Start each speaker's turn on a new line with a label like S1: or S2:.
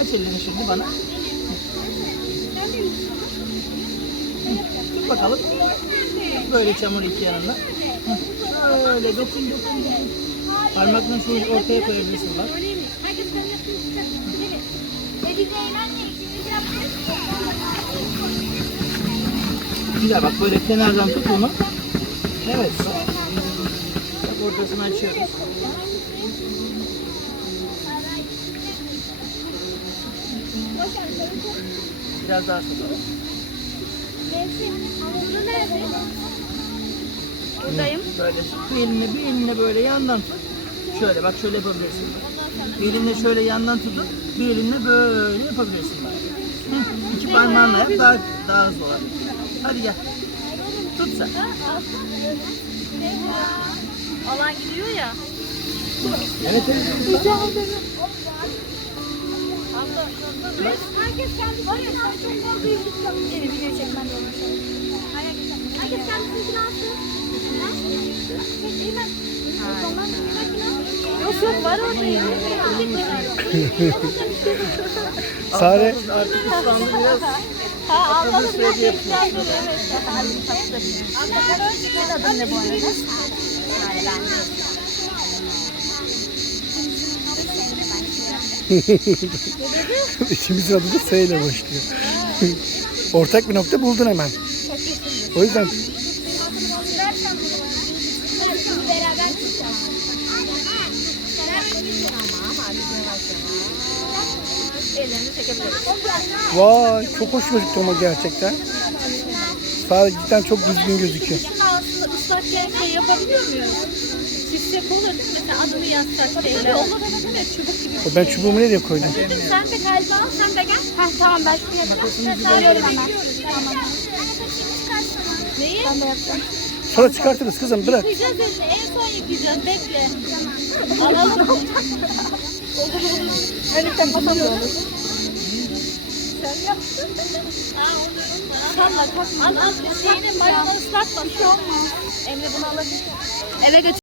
S1: Aç şimdi bana. Tut bakalım. Böyle çamur iki yanında. Hı. Öyle dokun dokun dokun. Parmakla şu ortaya koyabilirsin bak. Güzel bak böyle kenardan tut onu. Evet. Bak, bak ortasını açıyoruz. Biraz daha satalım.
S2: Hamuru nerede?
S1: Buradayım. Böyle bir elinle bir elinle böyle yandan tut. Şöyle bak şöyle yapabilirsin. Bir elinle şöyle yandan tutup bir elinle böyle yapabilirsin bak. Hı, İki parmağınla yap daha, daha hızlı olur. Hadi gel. Tut sen.
S3: Alan gidiyor ya.
S1: Evet evet.
S2: Herkes kendi fazla yürüdük Yeni video çekmen lazım. Herkes. Değil mi?
S3: Yok yok var orada ya.
S4: Sare
S1: Artık ıslandı biraz.
S3: Ha
S1: Aklımda
S3: anladım.
S1: sürekli
S3: Biraz
S1: yapıyor.
S3: tekrar evet. Senin adın ne bu arada?
S4: ikimizin adı da S ile başlıyor. Ortak bir nokta buldun hemen. O yüzden vay çok hoş gözüktü ama gerçekten. Sare cidden çok düzgün gözüküyor.
S3: Aslında ıslakken şey yapabiliyor muyuz? Çiftlik olur değil mi? Mesela adını yazsak şeyle. Olur evet çubuk gibi.
S4: O Ben çubuğumu nereye koydum?
S3: Dedim sen de kalbi al sen de gel.
S2: Heh, tamam ben şunu yapacağım.
S3: Sen öyle bekliyoruz.
S2: Tamam.
S3: Neyi?
S2: Ben de yapacağım.
S4: Sonra çıkartırız kızım bırak.
S3: Yıkayacağız elini. En son yıkayacağız. Bekle. Alalım.
S2: Öyle sen basamıyorsun.
S3: Al al. Şeyini mayonu. Bir şey olmaz. Emre bunu alabilir. Eve götür.